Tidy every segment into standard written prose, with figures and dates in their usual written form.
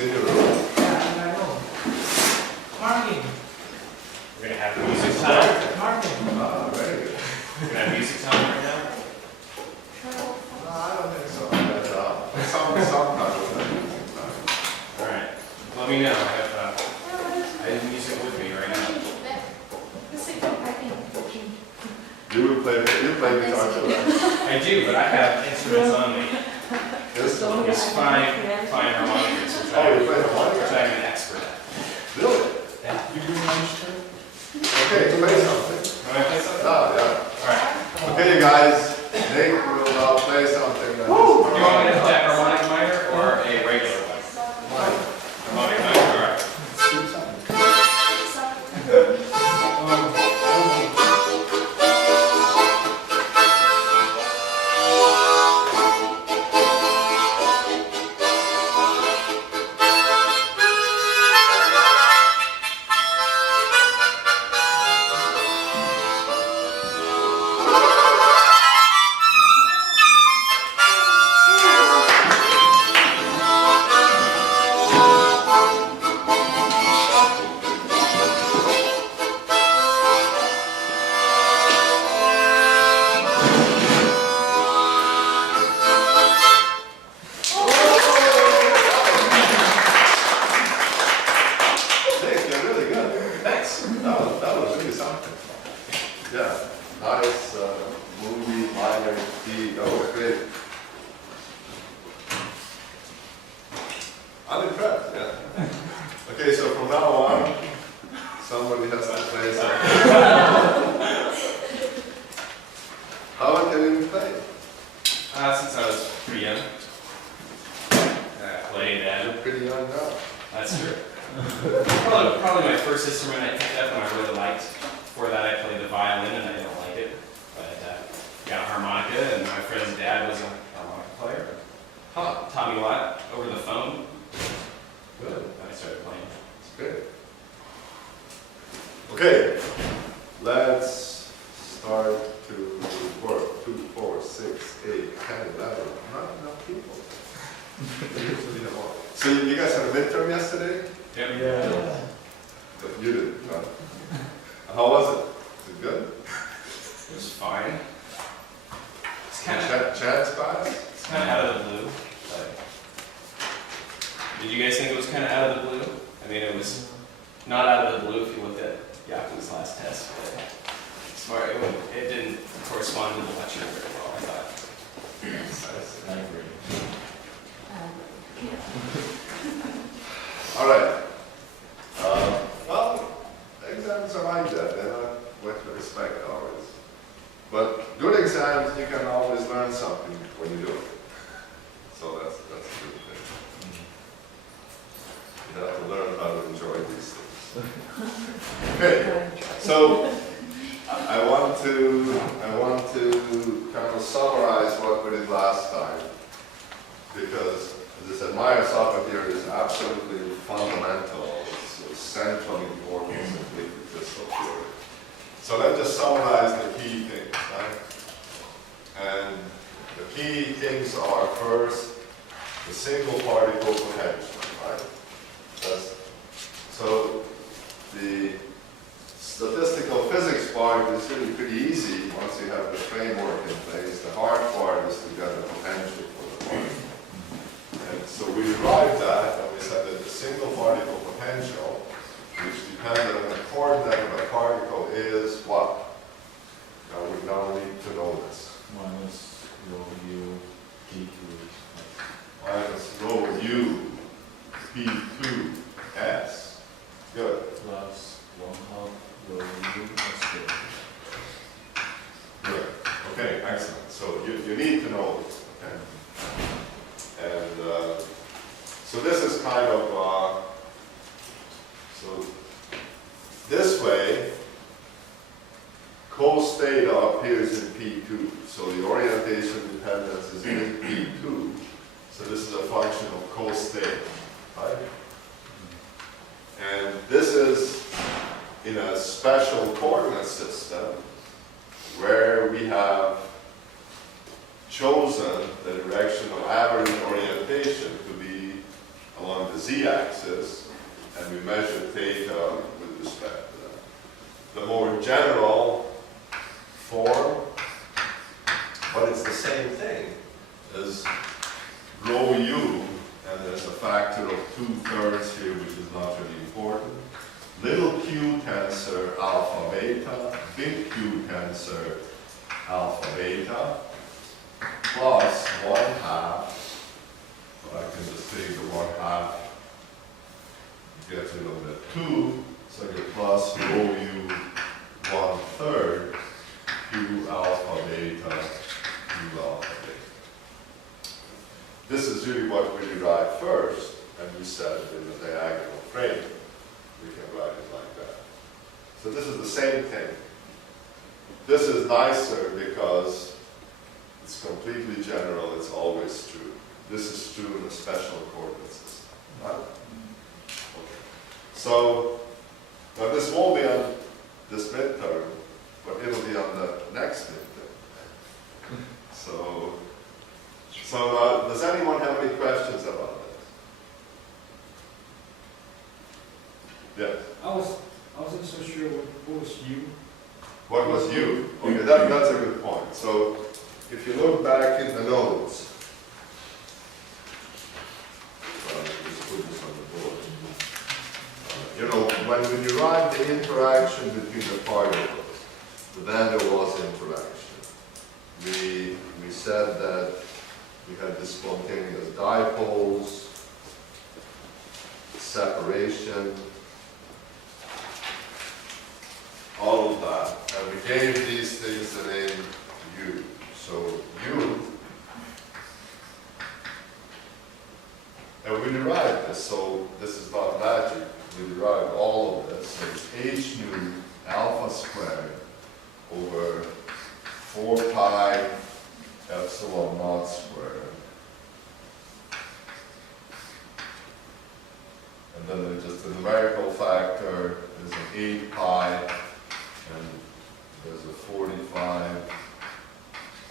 in your room. Yeah, I know. Marking. We're gonna have music time. Marking. Ah, very good. We're gonna have music time right now. No, I don't think so. But, sometimes we'll have music time. All right. Let me know. I have music with me right now. You play guitar too, right? I do, but I have instruments on me. Yes? It's fine harmonicas, which Oh, you I'm play harmonica? an expert at. Really? Yeah. You bring lunch too? Okay, play something. Want to play something? Ah, yeah. All right. Okay, you guys, Nick will now play something that is Do you want me to play a harmonic minor or a regular one? Mine. Harmonic minor. All right. Nick, you're really good. Thanks. That was really something. Yeah, nice movie, minor, key, that was great. I'm impressed, yeah. Okay, so from now on, somebody has to play something. How long can you play? Since I was pretty young, I played. You're pretty young now. That's true. Probably my first instrument I picked up and I really liked. Before that I played the violin and I didn't like it. But got a harmonica and my friend's dad was a harmonica player. Taught me a lot over the phone. Good. And I started playing. It's great. Okay, let's start to work. 2, 4, 6, 8, 10, 11. Not enough people. Usually more. So you guys had a midterm yesterday? Yep. Yeah. But you didn't, huh? How was it? Was it good? It was fine. It's kind of Chance class? It's kind of out of the blue. But did you guys think it was kind of out of the blue? I mean, it was not out of the blue if you looked at Yaku's last test. But smart. It didn't correspond to the lecture very well, I thought. I agree. All right. Well, exams are like that. They're not what to expect always. But good exams, you can always learn something when you do it. So that's a good thing. You have to learn how to enjoy these things. Okay. So I want to kind of summarize what we did last time, because this admire software theory is absolutely fundamental. It's central importance of liquid crystal theory. So let's just summarize the key things, right? And the key things are, first, the single particle potential, right? So the statistical physics part is really pretty easy once you have the framework in place. The hard part is to get the potential for the particle. And so we derived that, and we said that the single particle potential, which depended on the coordinate of the particle, is what? Now we now need to know this. Minus rho u d2. Minus rho u p2 s. Good. Plus 1/2 rho u s2. Good. Okay, excellent. So you need to know this. Okay. And so this is kind of, so this way, cos theta appears in P2. So the orientation dependence is in P2. So this is a function of cos theta, right? And this is in a special coordinate system where we have chosen the direction of average orientation to be along the z-axis. factor of 2/3 here, which is not really important. Little q tensor alpha beta, big Q tensor alpha beta, plus 1/2. So I can just take the 1/2, get rid of the 2, so I get plus rho u 1/3 q alpha beta q alpha beta. This is really what we derived first, and we set it in the diagonal frame. We can write it like that. So this is the same thing. This is nicer because it's completely general, it's always true. This is true in a special coordinate system. Right? Okay. So, now this won't be on this midterm, but it'll be on the next midterm. So does anyone have any questions about this? Yes? I wasn't so sure what was U. What was U? Okay, that's a good point. So if you look back in the notes, just put this on the board. You know, when we derived the interaction between the particles, then there was interaction. We said that we had the spontaneous dipoles, separation, all of that. And we gave these things the name U. So U, and we derived this, so this is not magic. We derived all of this. So it's h nu alpha squared over 4 pi epsilon naught squared. And then there's just the numerical factor is an 8 pi, and there's a 45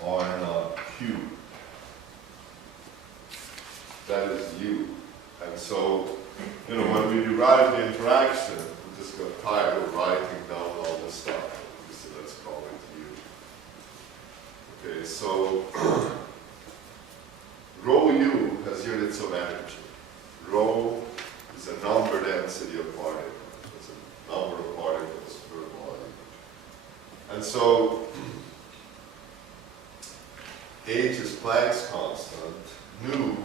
r naught q. That is U. And so, you know, when we derive the interaction, we just got tired of writing down all this stuff. So let's call it U. Okay, so rho U has units of energy. Rho is a number density of particles. It's a number of particles per volume. And so H is Planck's constant. Nu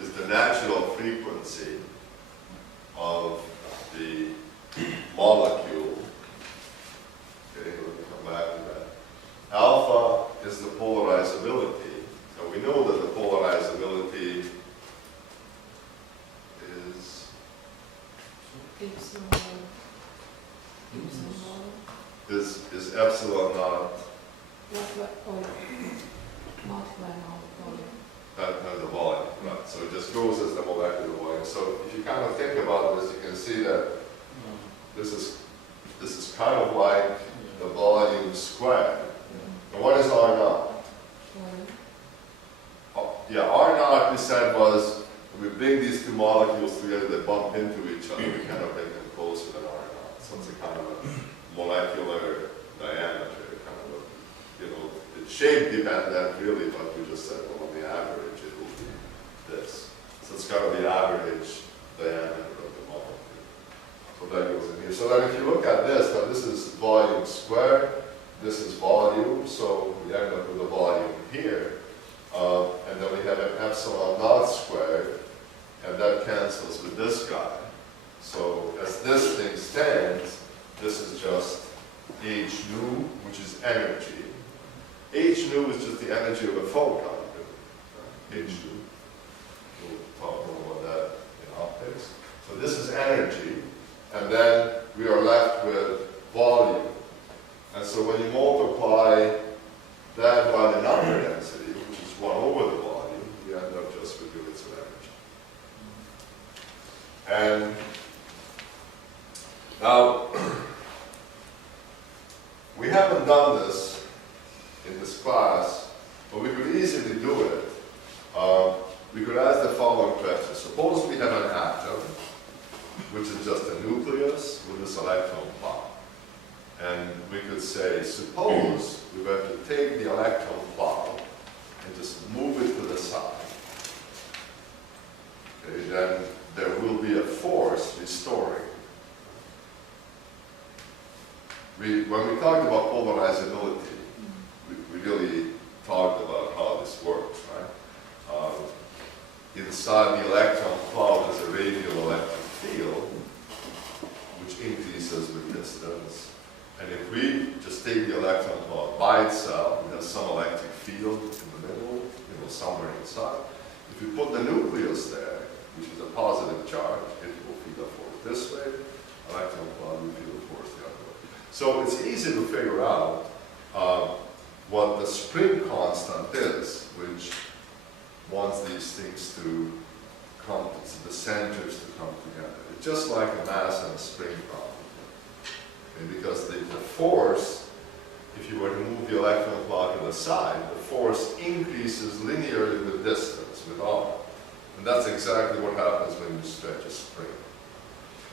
is the natural frequency of the molecule. Okay, let me come back to that. Alpha is the polarizability. And we know that the polarizability is epsilon naught. That's the volume, right? So it just goes as the molecular volume. So if you kind of think about this, you can see that this is kind of like the volume squared. And what is R naught? Yeah, R naught we said was when we bring these two molecules together, they bump into each other. We kind of bring them closer than R naught. So it's a kind of a molecular diameter, kind of a, you know, it's shape dependent really, but we just said, well, on the average it will be this. So it's kind of the average diameter of the molecule. So that goes in here. So then if you look at this, now this is volume squared, this is volume, so we end up with a volume here. And then we have an epsilon naught squared, and that cancels with this guy. So as this thing stands, this is just h nu, which is energy. H nu is just the energy of a photon. H nu. We'll talk more about that in optics. So this is energy, and then we are left with volume. And so when you multiply that by the number density, which is 1 over the volume, you end up just with units of energy. And now, we haven't done this in this class, but we could easily do it. We could ask the following question. Suppose we have an atom, which is just a nucleus with this electron cloud. And we could say, suppose we were to take the electron cloud and just move it to the side. Okay, okay, then there will be a force restoring. When we talked about polarizability, we really talked about how this works, right? Inside the electron cloud is a radial electric field, which increases with distance. And if we just take the electron cloud by itself, it has some electric field in the middle, somewhere inside. If you put the nucleus there, which is a positive charge, it will feed a force this way, electron cloud will feed a force the other way. So it's easy to figure out what the spring constant is, which wants these things to come, the centers to come together. It's just like a mass and a spring problem. Okay, because the force, if you were to move the electron cloud to the side, the force increases linearly with distance, with R. And that's exactly what happens when you stretch a spring.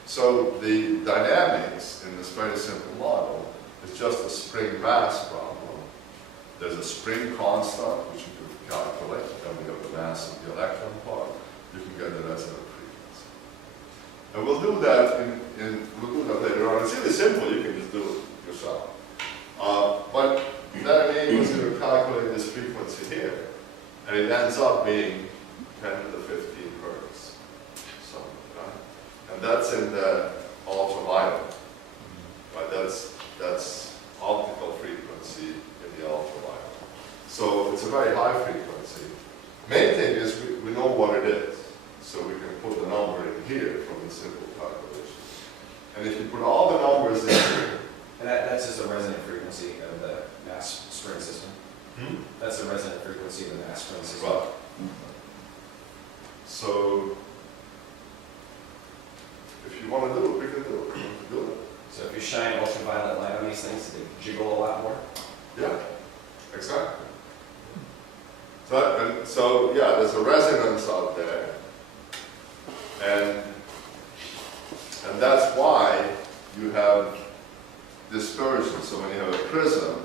So the dynamics in this very simple model is just a spring mass problem. There's a spring constant, which you can calculate, and we have the mass of the electron part. You can get the resonant frequency. And we'll do that we'll do that later on. It's really simple, you can just do it yourself. But that enables you to calculate this frequency here, and it ends up being 10 to the 15 hertz. So, and that's in the ultraviolet. Right? That's optical frequency in the ultraviolet. So it's a very high frequency. Main thing is we know what it is, so we can put the number in here from the simple calculation. And if you put all the numbers in here, And that's just a resonant frequency of the mass spring system. That's the resonant frequency of the mass spring system. right. So if you want to do it, we can do it. We want to do it. So if you shine ultraviolet light on these things, they jiggle a lot more. Yeah, exactly. So yeah, there's a resonance out there, and that's why you have dispersion. So when you have a prism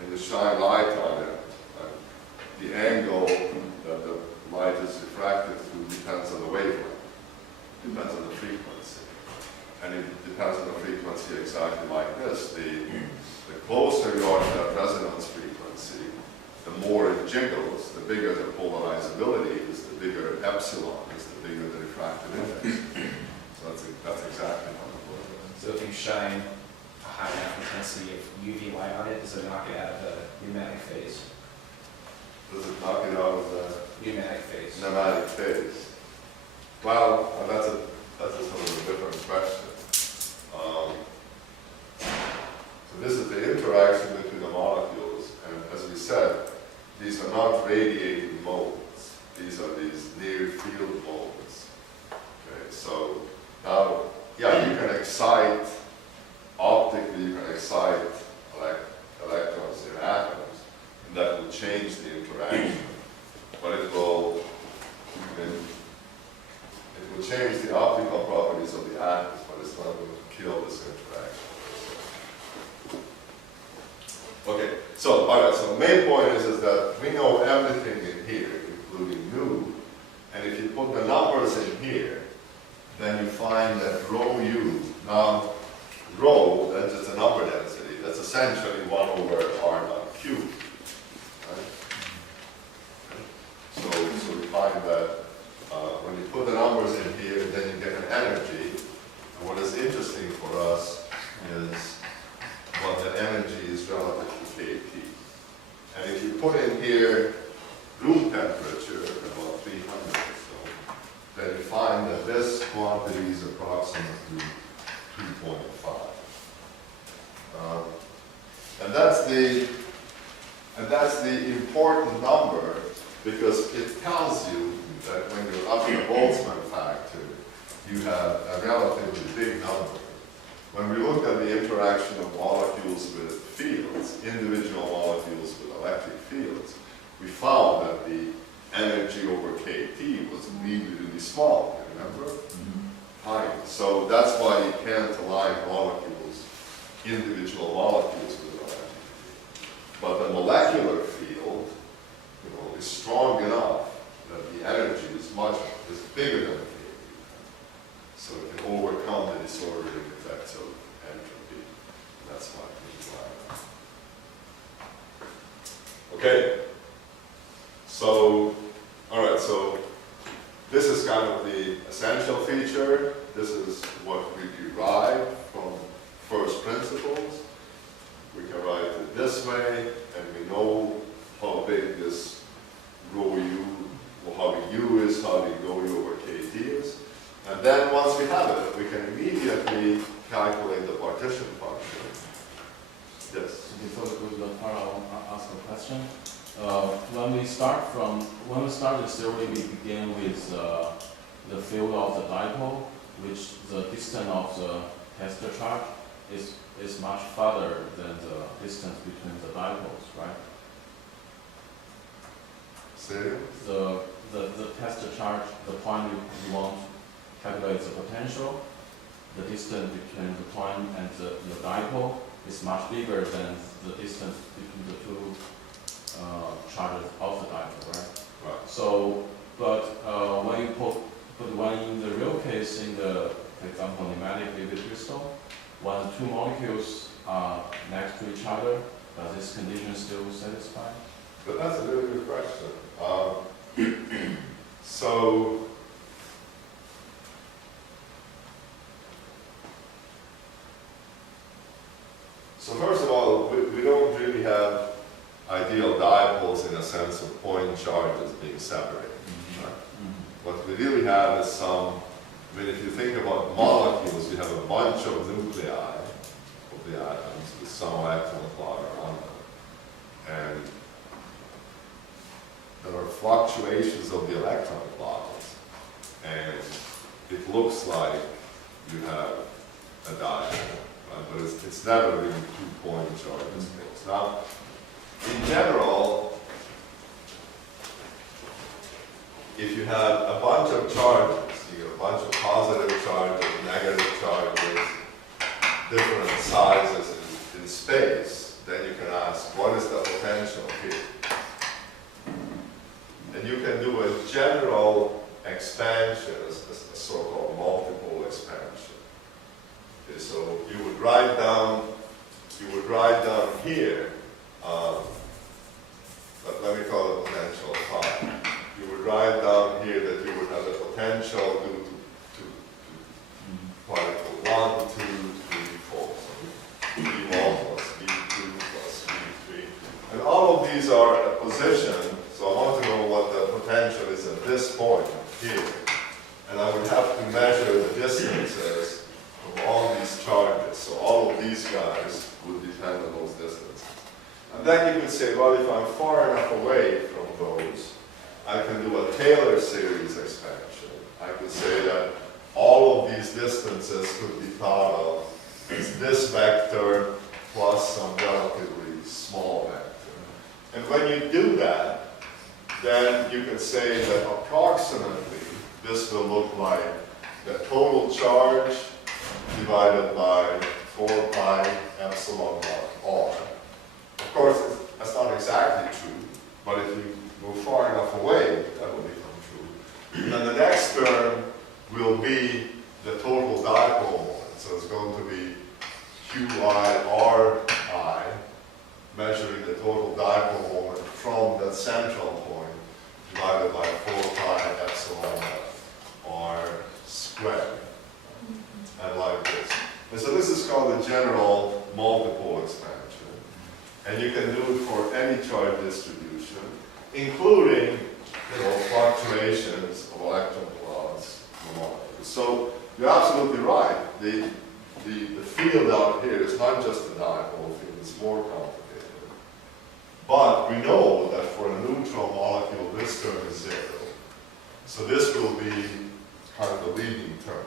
and you shine light on it, the angle that the light is refracted through depends on the wavelength, depends on the frequency. And it depends on the frequency exactly like this. The closer you are to that resonance frequency, the more it jiggles, the bigger the polarizability is, the bigger epsilon is, the bigger the refractive index. So that's exactly how it works. So if you shine a high enough intensity of UV light on it, does it knock it out of the pneumatic phase? Does it knock it out of the Pneumatic phase. pneumatic phase? Well, that's a sort of a different question. So this is the interaction between the molecules, and as we said, these are not radiating modes. These are these near field modes. Okay, so now, yeah, you can excite, optically you can excite electrons in atoms, and that will change the interaction. But it will change the optical properties of the atoms, but it's not going to kill this interaction. Okay, so all right. So the main point is that we know everything in here, including nu, and if you put the numbers in here, then you find that rho u. Now, rho, that's just a number density. That's essentially 1 over r naught cubed. Right? So we find that when you put the numbers in here, then you get an energy. And what is interesting for us is what the energy is relative to kT. And if you put in here room temperature, about 300 or so, then you find that this quantity is approximately 2.5. And that's the important number, because it tells you that when you're up in the Boltzmann factor, you have a relatively big number. When we look at the interaction of molecules with fields, individual molecules with electric fields, we found that the energy over kT was really, really small, remember? Tiny. So that's why you can't align molecules, individual molecules with electric field. But the molecular field, is strong enough that the energy is bigger than the KT. So it can overcome the disordering effects of entropy. That's why it needs light. Okay. So, all right, so this is kind of the essential feature. This is what we derive from first principles. We can write it this way, and we know how big this rho u, or how the u is, how the rho u over kT is. And then once we have it, we can immediately calculate the partition function. Yes? Before we go to the part, I want to ask a question. When we start the theory, we begin with the field of the dipole, which the distance of the tester charge is much farther than the distance between the dipoles, right? Say The tester charge, the point you want to calculate the potential, the distance between the point and the dipole is much bigger than the distance between the two charges of the dipole, right? Right. So, but when you when in the real case, in the, for example, pneumatic liquid crystal, when two molecules are next to each other, does this condition still satisfy? But that's a really good question. So first of all, we don't really have ideal dipoles in a sense of point charges being separated. Right? What we really have is if you think about molecules, you have a bunch of nuclei of the atoms with some electron cloud around them. And there are fluctuations of the electron clouds, and it looks like you have a dipole, right? But it's never really 2-point charges things. Now, in general, if you have a bunch of charges, you have a bunch of positive charges, negative charges, different sizes in space, then you can ask, what is the potential here? And you can do a general expansion, a so-called multiple expansion. Okay, so you would write down here, but let me call it potential phi. You would write down here that you would have a potential due to particle 1, 2, 3, 4. So V1 plus V2 plus V3. And all of these are a position. So I want to know what the potential is at this point here. And I would have to measure the distances of all these charges. So all of these guys would depend on those distances. And then you could say, well, if I'm far enough away from those, I can do a Taylor series expansion. I could say that all of these distances could be thought of as this vector plus some relatively small vector. And when you do that, then you can say that approximately this will look like the total charge divided by 4 pi epsilon naught r. Of course, that's not exactly true, but if you go far enough away, that will become true. And then the next term will be the total dipole moment. So it's going to be qi measuring the total dipole moment from the central point divided by 4 pi epsilon r squared. And like this. And so this is called the general multiple expansion. And you can do it for any charge distribution, including fluctuations of electron clouds in molecules. So you're absolutely right. The field out here is not just a dipole field, it's more complicated. But we know that for a neutral molecule, this term is 0. So this will be kind of the leading term.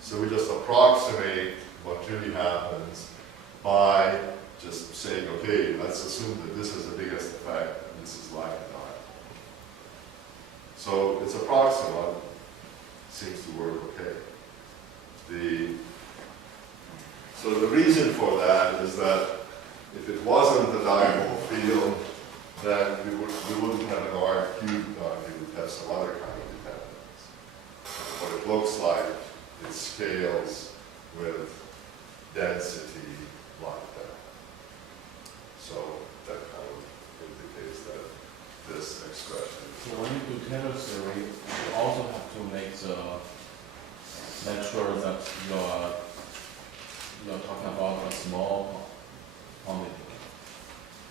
So we just approximate what really happens by just saying, okay, let's assume that this is the biggest effect and this is like a dipole. So it's approximate, seems to work okay. So the reason for that is that if it wasn't a dipole field, then we wouldn't have an R cubed dot, we would have some other kind of dependence. What it looks like, it scales with density like that. So that kind of indicates that this expression. So when you do Taylor theory, you also have to make sure that you're talking about a small quantity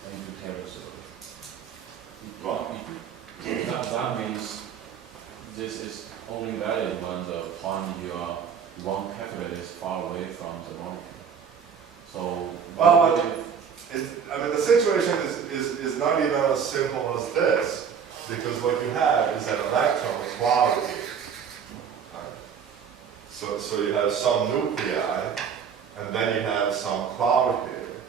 when you do Taylor theory. That means this is only valid when the point you want to calculate is far away from the molecule. So, Well, but the situation is not even as simple as this, because what you have is an electron cloud here. So you have some nuclei, and then you have some cloud here.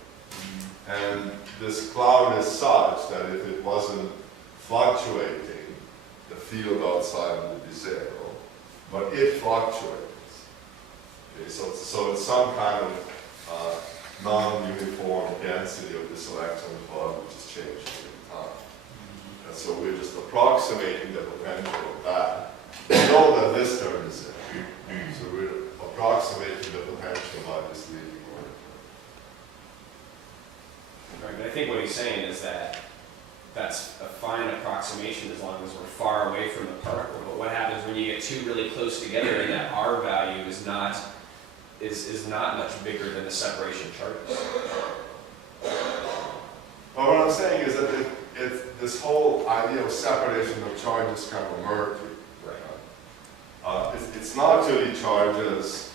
And this cloud is such that if it wasn't fluctuating, the field outside would be zero. But it fluctuates. Okay, so it's some kind of non-uniform density of this electron cloud which is changing in time. And so we're just approximating the potential of that. We know that this term is there. So we're approximating the potential by this leading order. Right, but I think what he's saying is that that's a fine approximation as long as we're far away from the particle. But what happens when you get two really close together and that R value is not much bigger than the separation charges? But what I'm saying is that this whole idea of separation of charges is kind of murky. It's not really charges,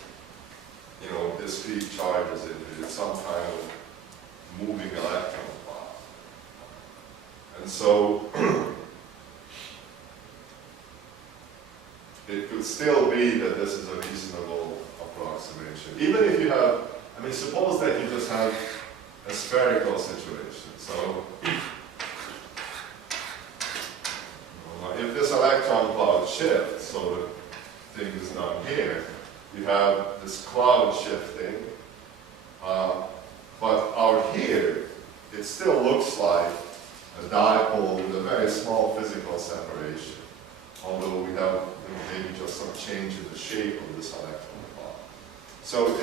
discrete charges, it's some kind of moving electron cloud. And so, it could still be that this is a reasonable approximation. Even if you have, suppose that you just have a spherical situation. So, if this electron cloud shifts, so the thing is done here, you have this cloud shifting, but out here, it still looks like a dipole with a very small physical separation, although we have maybe just some change in the shape of this electron cloud. So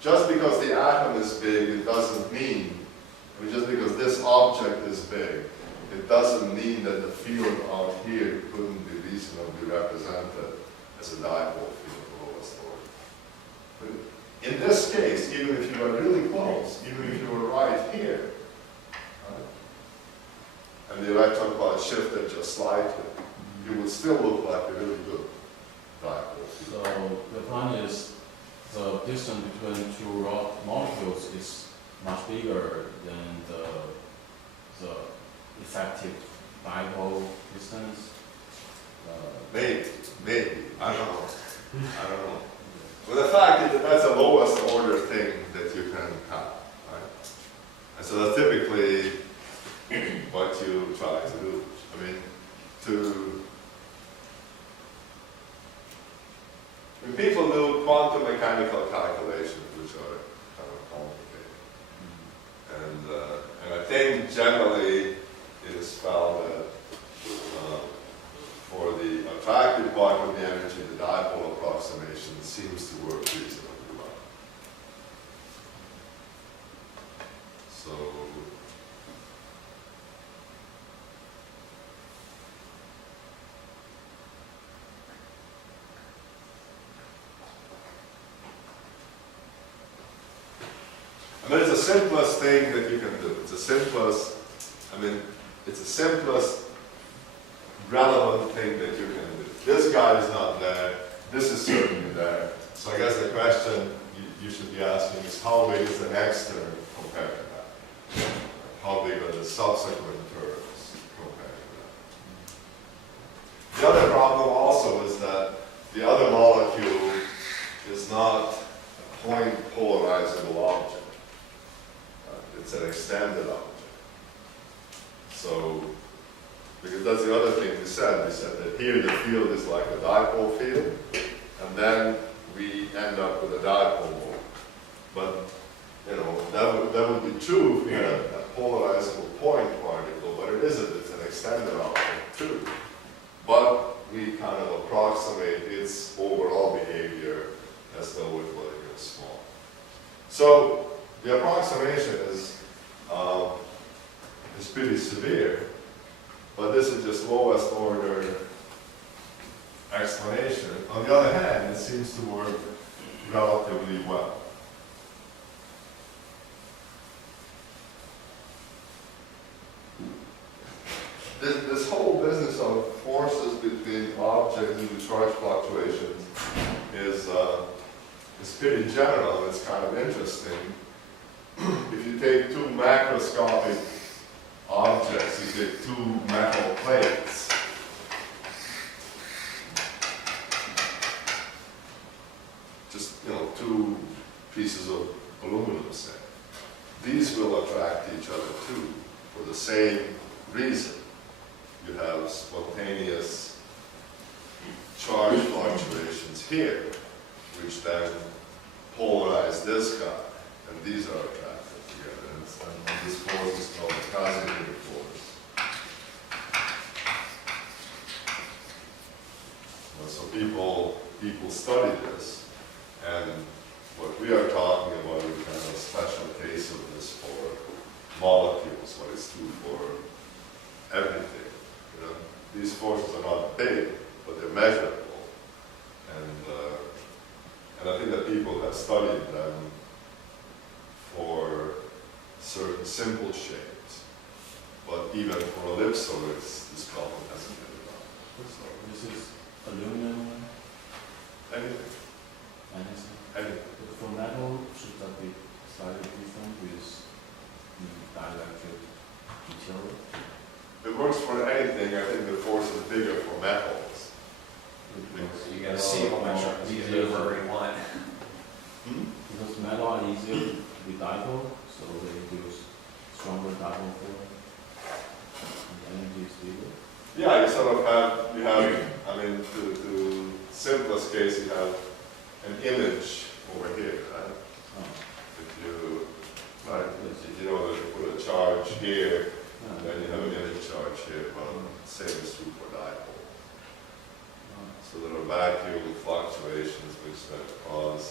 just because the atom is big, it doesn't mean, just because this object is big, it doesn't mean that the field out here couldn't be reasonably represented as a dipole field of lowest order. But in this case, even if you are really close, even if you were right here, and the electron cloud shifted just slightly, it would still look like a really good dipole field. So the point is, the distance between two molecules is much bigger than the effective dipole distance. Maybe, I don't know. Well, the fact is that that's the lowest order thing that you can have, right? And so that's typically what you try to do. When people do quantum mechanical calculations, which are kind of complicated. And I think generally it is found that for the attractive part of the energy, the dipole approximation seems to work reasonably well. So, it's the simplest thing that you can do. It's the simplest, it's the simplest relevant thing that you can do. This guy is not there, this is certainly there. So I guess the question you should be asking is how big is the next term compared to that? How big are the subsequent terms compared to that? The other problem also is that the other molecule is not a point polarizable object. It's an extended object. So, because that's the other thing we said. We said that here the field is like a dipole field, and then we end up with a dipole moment. But, that would be true if we had a polarizable point particle, but it's an extended object too. But we kind of approximate its overall behavior as though it were small. So the approximation is pretty severe, but this is just lowest order explanation. On the other hand, it seems to work relatively well. This whole business of forces between objects due to charge fluctuations is pretty general, and it's kind of interesting. If you take two macroscopic objects, you take two metal plates, just, two pieces of aluminum, say. These will attract each other too, for the same reason. You have spontaneous charge fluctuations here, which then polarize this guy, and these are attracted together. And this force is called the Casimir force. And so people study this, and what we are talking about is kind of a special case of this for molecules, what it's true for everything. These forces are not big, but they're measurable. And I think that people have studied them for certain simple shapes, but even for ellipsoids, this problem hasn't been done. So this is aluminum, Anything, anything. But for metal, should that be slightly different with the dielectric material? It works for anything. I think the force is bigger for metals. So you gotta see how much of these wherever you want. Because metal are easier to be dipole, so they use stronger dipole force. And the energy is bigger. Yeah, you sort of have, to simplest case, you have an image over here, right? If you, if you know that you put a charge here, and then you have an image charge here, well, same is true for dipole. So there are vacuum fluctuations which then cause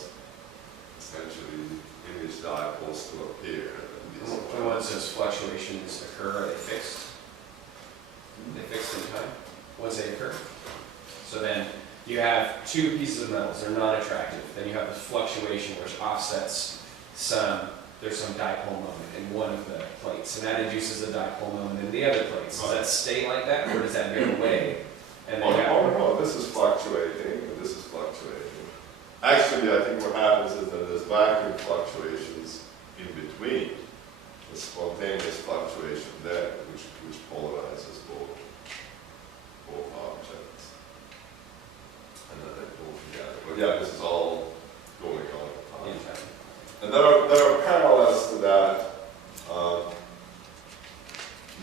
essentially image dipoles to appear. And once those fluctuations occur, are they fixed? They fixed in time once they occur. So then you have two pieces of metals, they're non-attractive. Then you have this fluctuation which offsets there's some dipole moment in one of the plates, and that induces a dipole moment in the other plates. Does that stay like that, or does that go away? And then no, this is fluctuating, and this is fluctuating. Actually, I think what happens is that there's vacuum fluctuations in between, the spontaneous fluctuation there, which polarizes both objects. And then they pull together. But yeah, this is all going on at the time. And there are parallels to that,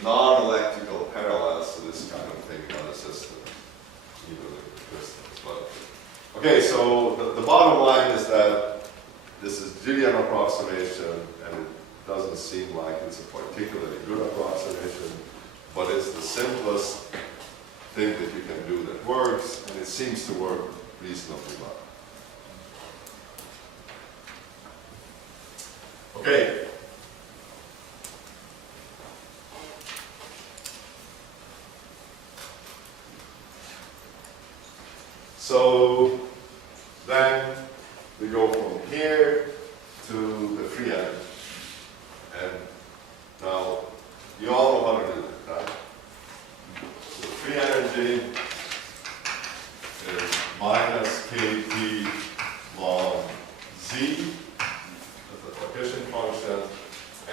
non-electrical parallels to this kind of thing in other systems, even in crystals. But okay, so the bottom line is that this is really an approximation, and it doesn't seem like it's a particularly good approximation, but it's the simplest thing that you can do that works, and it seems to work reasonably well. Okay. So then we go from here to the free energy. And now you all know how to do that, right? So free energy is minus kT log z. Coefficient function,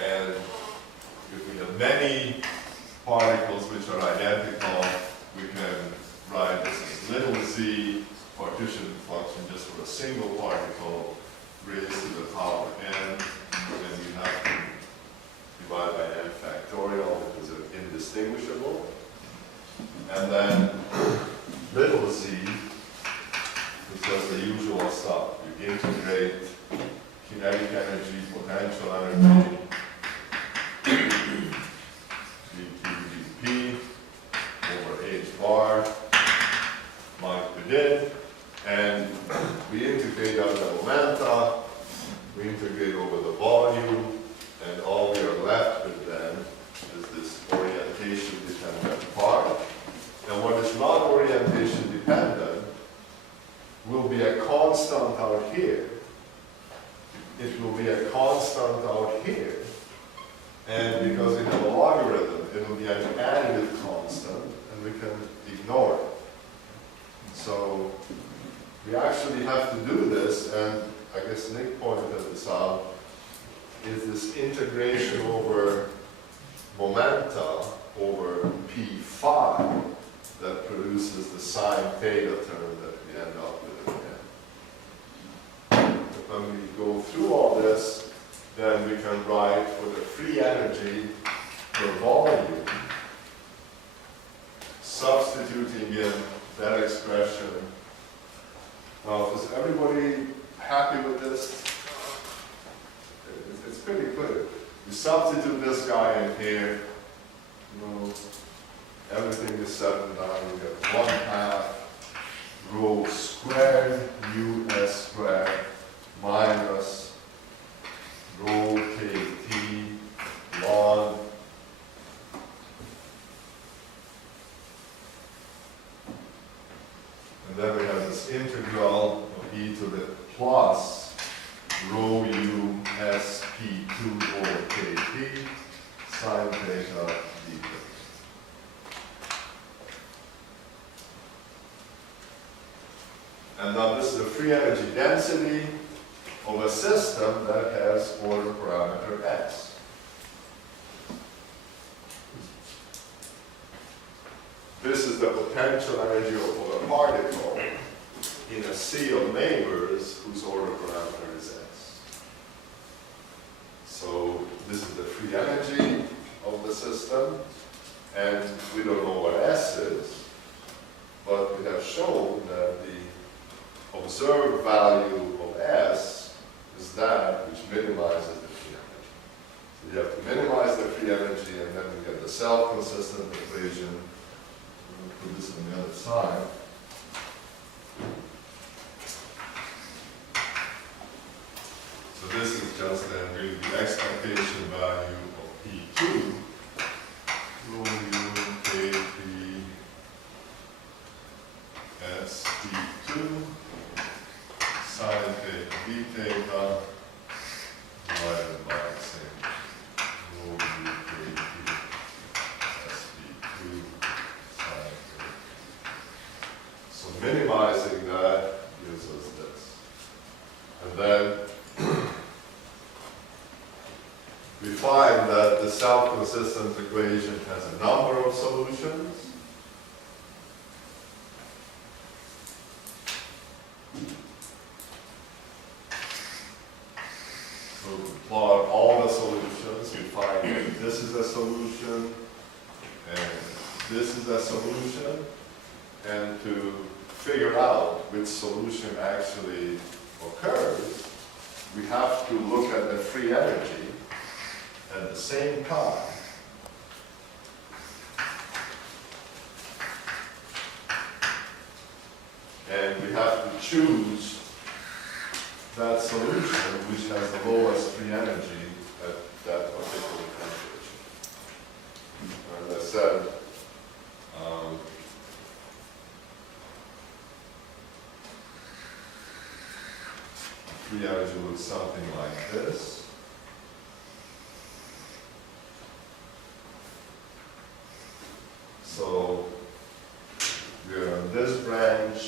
and if we have many particles which are identical, we can write this as little z partition function just for a single particle raised to the power n, and then we have to divide by n factorial because they're indistinguishable. And then little z is just the usual stuff. You integrate kinetic energy, potential energy, constant out here, it will be a constant out here. And because we have a logarithm, it will be an additive constant, and we can ignore it. So we actually have to do this, and I guess Nick pointed this out, is this integration over momenta over p phi that produces the sine theta term that we end up with at the end. When we go through all this, then we can write for the free energy per volume, substituting in that expression. Now, is everybody happy with this? It's pretty clear. You substitute this guy in here, everything is settled down. You get 1/2 rho squared us squared minus rho kt ln and then we have this integral of e to the plus rho u sp2 over kt sine theta dθ. And now this is the free energy density of a system that has order parameter x. This is the potential energy of a particle in a sea of neighbors whose order parameter is x. So this is the free energy of the system, and we don't know what S is, but we have shown that the observed value of S is that which minimizes the free energy. So you have to minimize the free energy, and then we get the self-consistent equation. We'll put this on the other side. So this is just then really the expectation value of P2, rho u kT SP2 sine theta d theta divided by, say, rho u kT SP2 sine theta. So minimizing that gives us this. And then we find that the self-consistent equation has a number of solutions. So we plot all the solutions, we find that this is a solution, and this is a solution, and to figure out which solution actually occurs, we have to look at the free energy at the same time. And we have to choose that solution which has the lowest free energy at that particular temperature. As I said, free energy looks something like this. So we're on this branch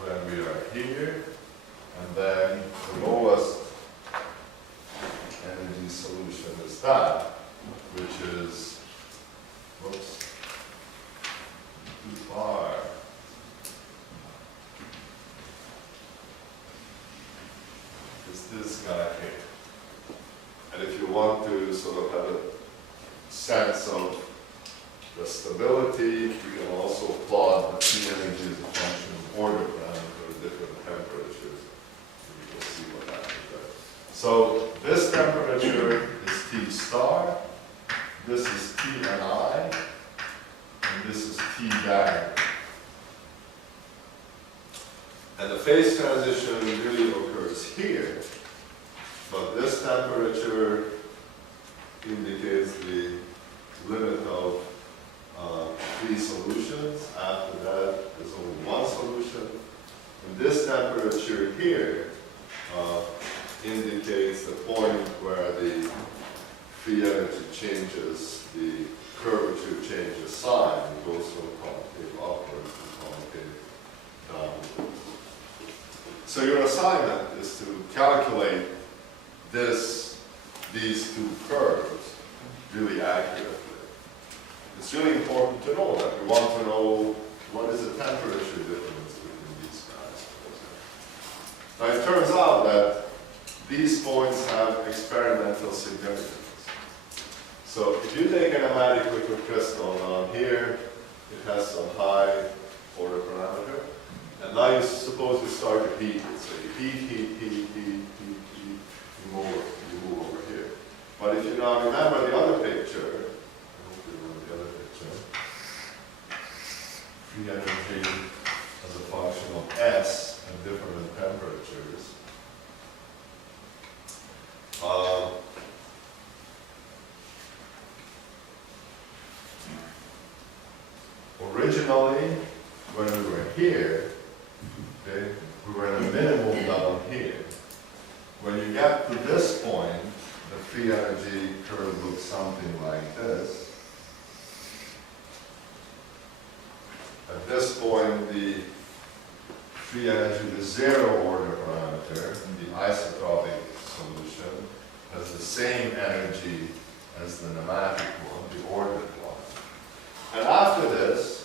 when we are here, and then the lowest energy solution is that, which is, whoops, too far. Is this guy here. And if you want to sort of have a sense of the stability, you can also plot the free energy as a function of order parameter at different temperatures. And you will see what happens there. So this temperature is T star, this is T and I, and this is T dash. And the phase transition really occurs here, but this temperature indicates the limit of 3 solutions. After that, there's only 1 solution. And this temperature here indicates the point where the free energy changes, the curvature changes sign, it goes from concave upwards to concave downwards. So your assignment is to calculate these 2 curves really accurately. It's really important to know that. We want to know what is the temperature difference between these guys. Now it turns out that these points have experimental significance. So if you take an aromatic liquid crystal down here, it has some high order parameter, and now you suppose you start to heat it. So you heat, you move over here. But if you now remember the other picture, I hope you remember the other picture, free energy as a function of S at different temperatures. Originally, when we were here, okay, we were at a minimum down here. When you get to this point, the free energy curve looks something like this. At this point, the free energy, the 0 order parameter, in the isotropic solution, has the same energy as the pneumatic one, the ordered one. And after this,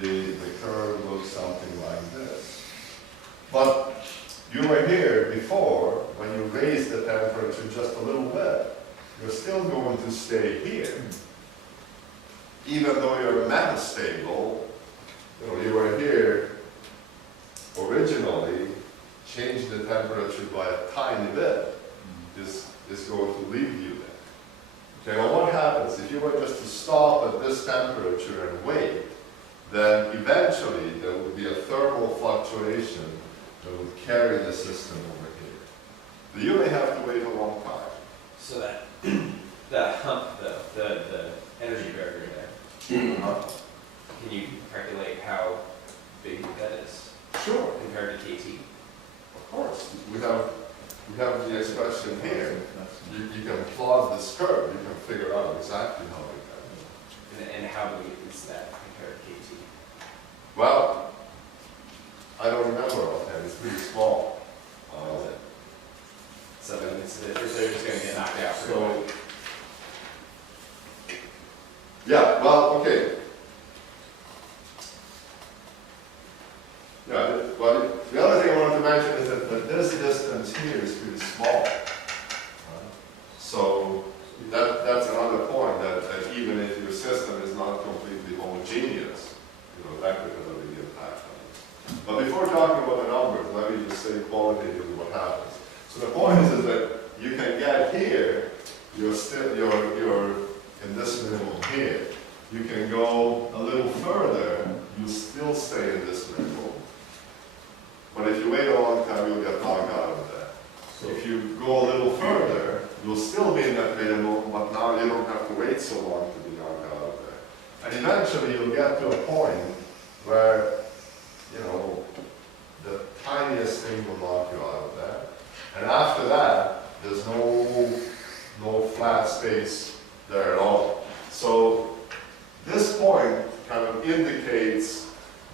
the curve looks something like this. But you were here before, when you raised the temperature just a little bit, you're still going to stay here. Even though you're metastable, you were here originally, change the temperature by a tiny bit, is going to leave you there. Okay, well what happens? If you were just to stop at this temperature and wait, then eventually there would be a thermal fluctuation that would carry the system over here. But you may have to wait a long time. So that hump though, the energy barrier there, can you calculate how big that is Sure, compared to KT? of course. We have the expression here. You can plot this curve, you can figure out exactly how big that is. And how big is that compared to KT? Well, I don't remember offhand, it's pretty small. What is it? So then they're just going to get knocked out. So, Yeah, well, okay. Yeah, well, the other thing I wanted to mention is that this distance here is pretty small. So that's another point, that even if your system is not completely homogeneous, that could have a big impact on it. But before talking about the numbers, let me just say qualitatively what happens. So the point is that you can get here, you're in this minimum here. You can go a little further, you still stay in this minimum. But if you wait a long time, you'll get knocked out of that. So if you go a little further, you'll still be in that minimum, but now you don't have to wait so long to be knocked out of there. And eventually you'll get to a point where, the tiniest thing will knock you out of there. And after that, there's no flat space there at all. So this point kind of indicates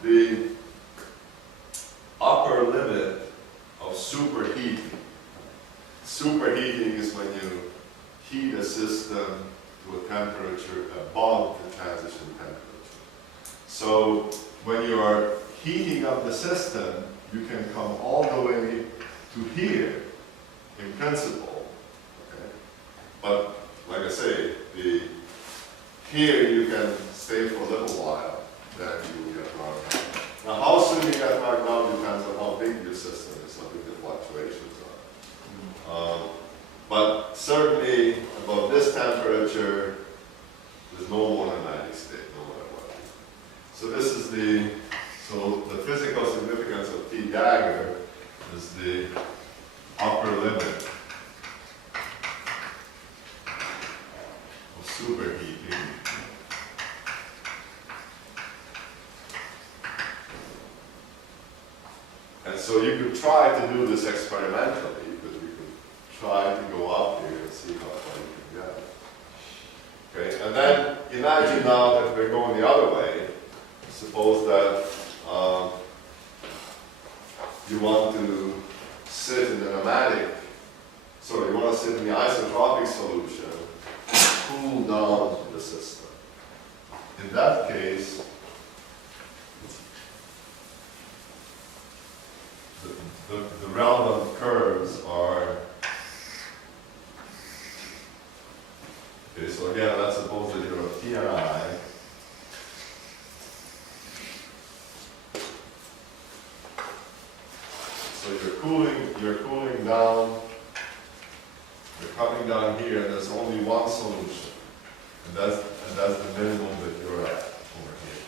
the upper limit of superheating. Superheating is when you heat a system to a temperature above the transition temperature. So when you are heating up the system, you can come all the way to here, in principle. Okay? But like I say, here you can stay for a little while, then you will get knocked out. Now how soon you get knocked out depends on how big your system is, how big the fluctuations are. But certainly above this temperature, there's no more pneumatic state, no matter what. So this is the physical significance of T dagger is the upper limit of superheating. so you could try to do this experimentally, but you could try to go up here and see how far you can get. Okay, and then imagine now that we're going the other way. Suppose that you want to sit in the you want to sit in the isotropic solution, cool down the system. In that case, the relevant curves are, okay, so again, let's suppose that you're a TRI. So you're cooling down, you're coming down here, and there's only one solution. And that's the minimum that you're at over here.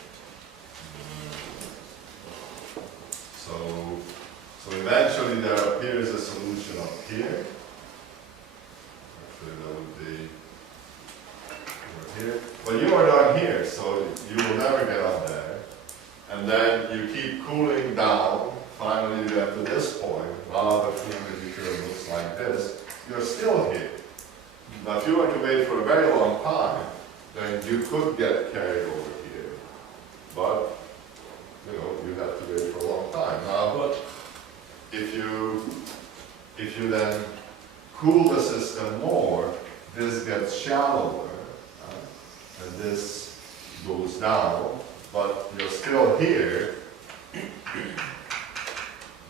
So eventually there appears a solution up here. Actually that would be over here. But you are down here, so you will never get up there. And then you keep cooling down. Finally you get to this point. Now the energy curve looks like this. You're still here. Now if you were to wait for a very long time, then you could get carried over here. But you have to wait for a long time. Now, but if you then cool the system more, this gets shallower, and this goes down, but you're still here.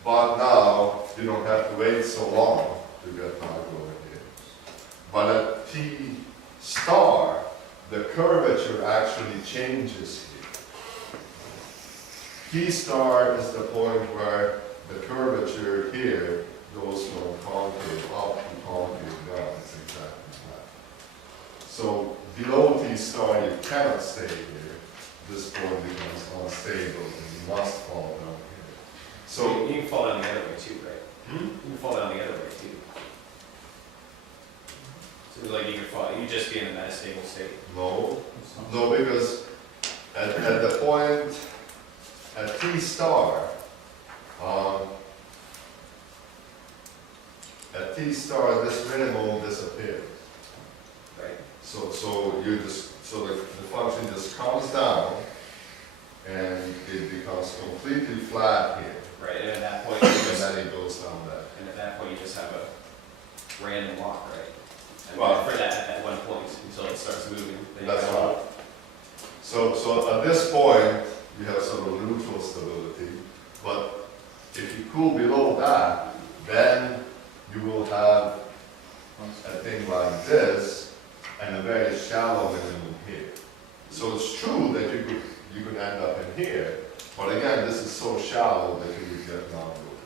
But now you don't have to wait so long to get back over here. But at T star, the curvature actually changes here. T star is the point where the curvature here goes from concave up to concave down. It's exactly that. So below T star you cannot stay here. This point becomes unstable and you must fall down here. So you can fall down the other way too, right? You can fall down the other way too. So like you could fall, you just be in a metastable state. no, because at the point at T star, this minimum disappears. Right. So the function just comes down and it becomes completely flat here. Right, and at that point, And then it goes down there. and at that point, you just have a random walk, right? And Well- for that, at that one point, until it starts moving. then you That's go right. up. So at this point, you have sort of neutral stability, but if you cool below that, then you will have a thing like this and a very shallow minimum here. So it's true that you could end up in here, but again, this is so shallow that you would get non-loop.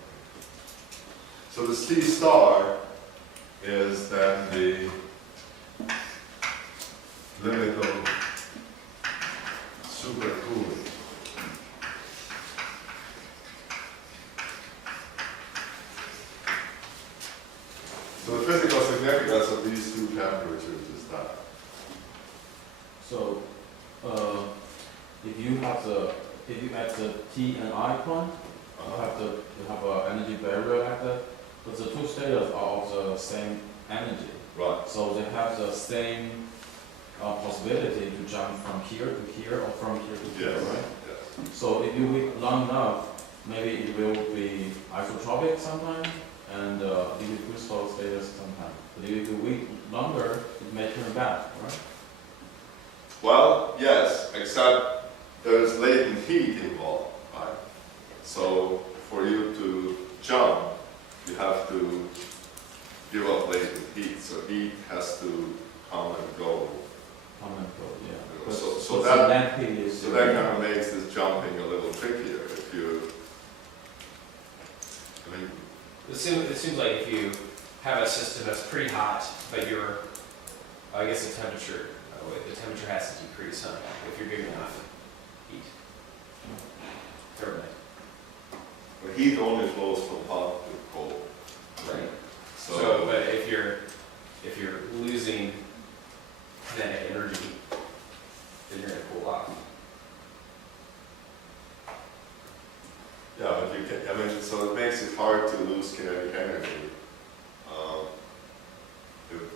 So this T star is then the limit of supercooling. So the physical significance of these two temperatures is that. So, if you at the T and I point, you have an energy barrier like that, but the two states are of the same energy. Right. So they have the same possibility to jump from here to here or from here to here, Yes. right? Yes. So if you wait long enough, maybe it will be isotropic sometime and liquid crystal status sometime. But if you wait longer, it may turn back, right? Well, yes, except there's latent heat involved, right? So for you to jump, you have to give up latent heat. So heat has to come and go. Come and go, yeah. But- So but that- the net heat is So that kind of makes this jumping a little trickier if you, I mean, It seems like if you have a system that's pretty hot, but I guess the temperature has to decrease, huh? If you're giving enough heat. Thermite. the heat only flows from hot to cold. Right. So, So, but if you're losing kinetic energy, then you're gonna cool off. yeah, but you can, I mean, so it makes it hard to lose kinetic energy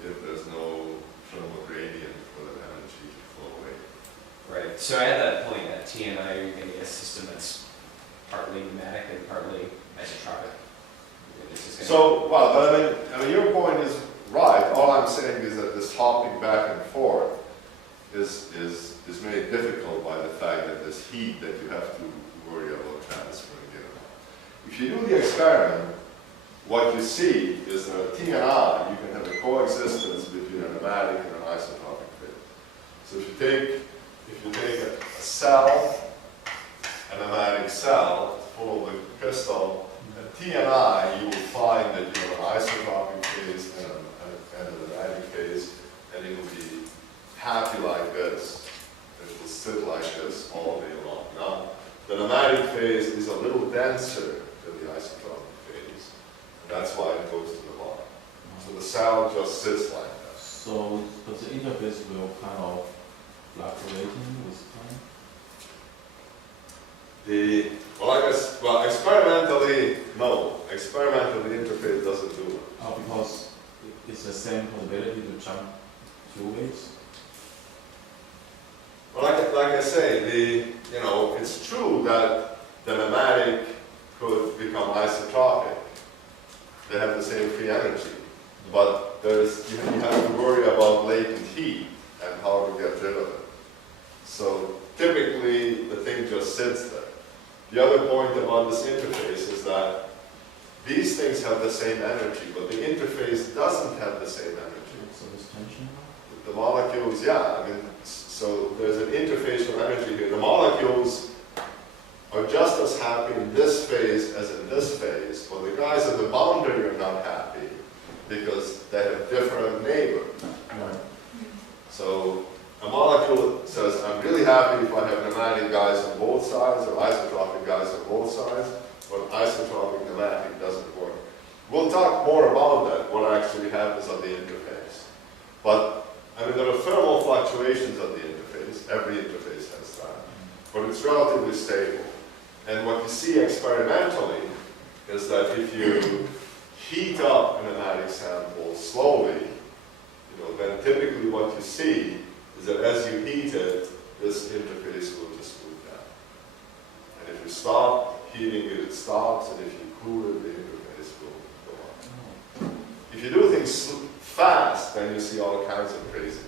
if there's no thermal gradient for the energy to flow away. Right. So at that point, at TNI, you're going to get a system that's partly pneumatic and partly isotropic. It's just gonna- So, well, but I mean, your point is right. All I'm saying is that this hopping back and forth is made difficult by the fact that there's heat that you have to worry about transferring. If you do the experiment, what you see is that at TNI, you can have a coexistence between a pneumatic and an isotropic phase. So if you take a cell, a pneumatic cell full of a crystal, at TNI, you will find that you have an isotropic phase and a pneumatic phase, and it will be happy like this. It will sit like this all day long. Now, the pneumatic phase is a little denser than the isotropic phase, and that's why it goes to the bottom. So the cell just sits like that. So, but the interface will kind of fluctuating with time? Well, experimentally, no. Experimentally, the interface doesn't do it. Oh, because it's the same possibility to jump 2 waves? Well, like I say, it's true that the pneumatic could become isotropic. They have the same free energy, but you have to worry about latent heat and how to get rid of it. So typically, the thing just sits there. The other point about this interface is that these things have the same energy, but the interface doesn't have the same energy. So there's tension? The molecules, yeah, I mean, so there's an interfacial energy here. The molecules are just as happy in this phase as in this phase, but the guys at the boundary are not happy because they have different neighbors. Right. So a molecule says, I'm really happy if I have pneumatic guys on both sides or isotropic guys on both sides, but isotropic pneumatic doesn't work. We'll talk more about that, what actually happens on the interface. But I mean, there are thermal fluctuations at the interface. Every interface has that. But it's relatively stable. And what you see experimentally is that if you heat up a pneumatic sample slowly, then typically what you see is that as you heat it, this interface will just move down. And if you stop heating it, it stops, and if you cool it, the interface will go up. If you do things fast, then you see all kinds of crazy things.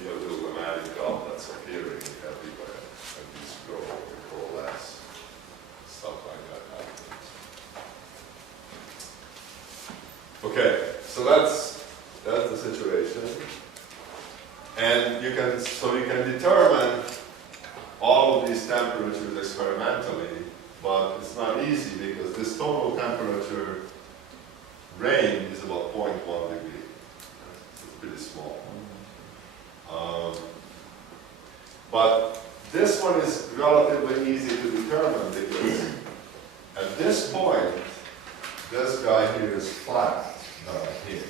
A little pneumatic belt that's appearing everywhere, and these grow less. Stuff like that happens. Okay, so that's the situation. And you can determine all of these temperatures experimentally, but it's not easy because this total temperature range is about 0.1 degree. It's pretty small. But this one is relatively easy to determine because at this point, this guy here is flat here.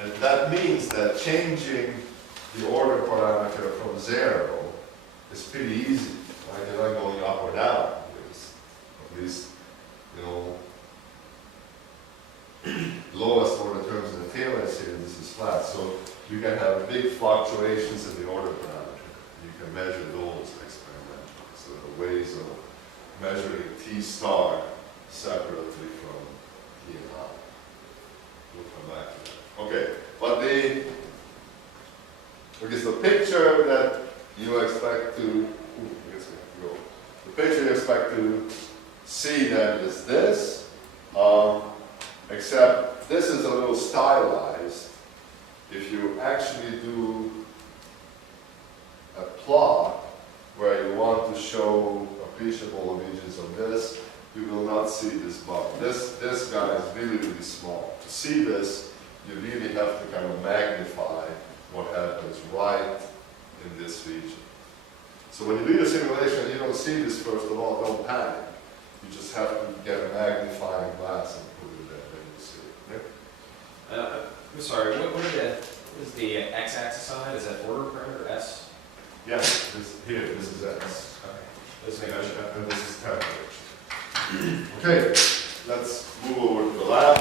And that means that changing the order parameter from 0 is pretty easy. Right? You're not going up or down. Because at least, lowest order terms in the tailors here, this is flat. So you can have big fluctuations in the order parameter. You can measure those experimentally. So there are ways of measuring T star separately from T and I. We'll come back to that. Okay, but the picture that you expect to, the picture you expect to see then is this, except this is a little stylized. If you actually do a plot where you want to show appreciable regions of this, you will not see this bar. This guy is really, really small. To see this, you really have to kind of magnify what happens right in this region. So when you do your simulation and you don't see this, first of all, don't panic. You just have to get a magnifying glass and put it there, then you see it. I'm sorry, what is the x-axis on that? Is that order parameter S? Yes, this, here, this is X. Okay. Let's make sure. And this is 10. Okay, let's move over to the lab.